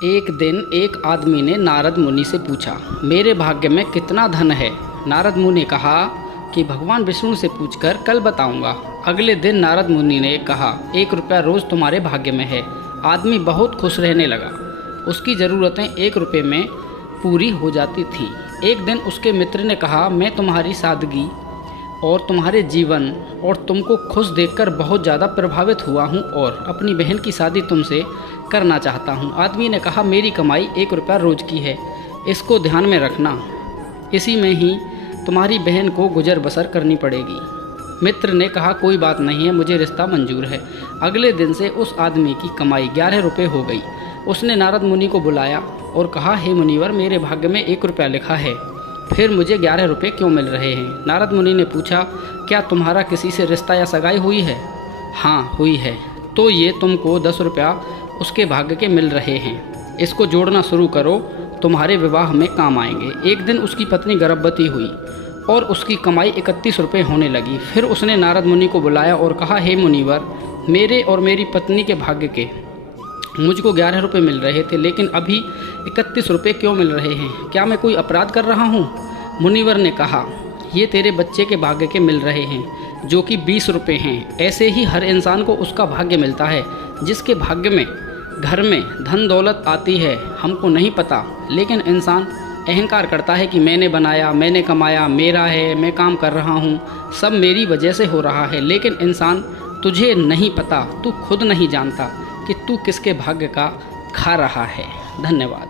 एक दिन एक आदमी ने नारद मुनि से पूछा, मेरे भाग्य में कितना धन है। नारद मुनि ने कहा कि भगवान विष्णु से पूछकर कल बताऊंगा। अगले दिन नारद मुनि ने कहा, 1 रुपया रोज़ तुम्हारे भाग्य में है। आदमी बहुत खुश रहने लगा। उसकी ज़रूरतें 1 रुपये में पूरी हो जाती थीं। एक दिन उसके मित्र ने कहा, मैं तुम्हारी सादगी और तुम्हारे जीवन और तुमको खुश देखकर बहुत ज़्यादा प्रभावित हुआ हूँ और अपनी बहन की शादी तुमसे करना चाहता हूँ। आदमी ने कहा, मेरी कमाई 1 रुपया रोज़ की है, इसको ध्यान में रखना, इसी में ही तुम्हारी बहन को गुजर बसर करनी पड़ेगी। मित्र ने कहा, कोई बात नहीं है, मुझे रिश्ता मंजूर है। अगले दिन से उस आदमी की कमाई 11 रुपये हो गई। उसने नारद मुनि को बुलाया और कहा, हे मुनिवर, मेरे भाग्य में 1 रुपया लिखा है, फिर मुझे 11 रुपये क्यों मिल रहे हैं। नारद मुनि ने पूछा, क्या तुम्हारा किसी से रिश्ता या सगाई हुई है। हाँ हुई है। तो ये तुमको 10 रुपया उसके भाग्य के मिल रहे हैं, इसको जोड़ना शुरू करो, तुम्हारे विवाह में काम आएंगे। एक दिन उसकी पत्नी गर्भवती हुई और उसकी कमाई 31 रुपये होने लगी। फिर उसने नारद मुनि को बुलाया और कहा, हे मुनिवर, मेरे और मेरी पत्नी के भाग्य के मुझको 11 रुपये मिल रहे थे, लेकिन अभी 31 रुपये क्यों मिल रहे हैं। क्या मैं कोई अपराध कर रहा हूँ। मुनिवर ने कहा, ये तेरे बच्चे के भाग्य के मिल रहे हैं जो कि 20 रुपये हैं। ऐसे ही हर इंसान को उसका भाग्य मिलता है। जिसके भाग्य में घर में धन दौलत आती है हमको नहीं पता, लेकिन इंसान अहंकार करता है कि मैंने बनाया, मैंने कमाया, मेरा है, मैं काम कर रहा हूँ, सब मेरी वजह से हो रहा है। लेकिन इंसान, तुझे नहीं पता, तू खुद नहीं जानता कि तू किसके भाग्य का खा रहा है। धन्यवाद।